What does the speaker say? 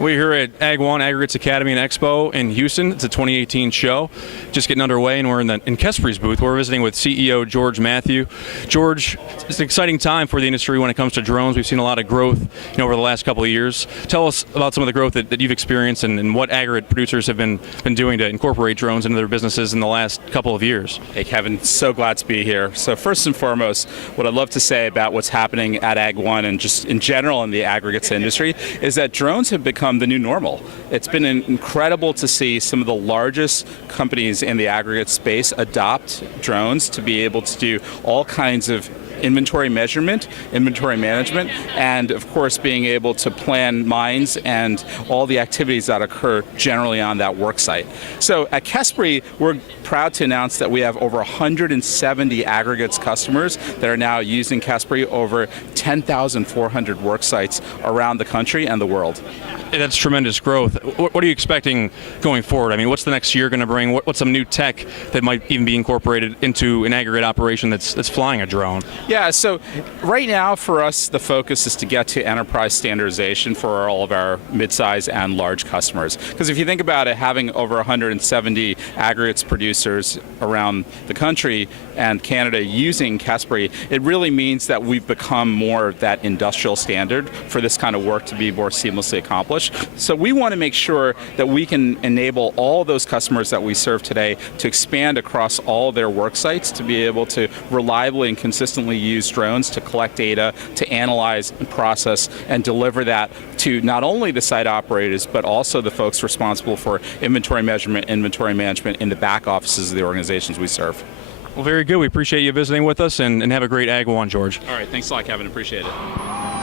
We're here at AGG1, Aggregates Academy and Expo in Houston. It's a 2018 show, just getting underway, and we're in Kespry's booth. We're visiting with CEO George Mathew. George, it's an exciting time for the industry when it comes to drones. We've seen a lot of growth over the last couple of years. Tell us about some of the growth that you've experienced and what aggregate producers have been doing to incorporate drones into their businesses in the last couple of years. Hey Kevin, so glad to be here. So first and foremost, what I'd love to say about what's happening at AGG1 and just in general in the aggregates industry is that drones have become the new normal. It's been incredible to see some of the largest companies in the aggregate space adopt drones to be able to do all kinds of inventory measurement, inventory management, and of course being able to plan mines and all the activities that occur generally on that work site. So at Kespry, we're proud to announce that we have over 170 aggregates customers that are now using Kespry over 10,400 work sites around the country and the world. That's tremendous growth. What are you expecting going forward? I mean, what's the next year going to bring? What's some new tech that might even be incorporated into an aggregate operation that's flying a drone? Yeah, so right now for us, the focus is to get to enterprise standardization for all of our mid-size and large customers. Because if you think about it, having over 170 aggregates producers around the country and Canada using Kespry, it really means that we've become more of that industrial standard for this kind of work to be more seamlessly accomplished. So we want to make sure that we can enable all those customers that we serve today to expand across all their work sites to be able to reliably and consistently use drones to collect data, to analyze and process and deliver that to not only the site operators but also the folks responsible for inventory measurement, inventory management in the back offices of the organizations we serve. Well, very good. We appreciate you visiting with us, and have a great AGG1, George. All right, thanks a lot, Kevin. Appreciate it.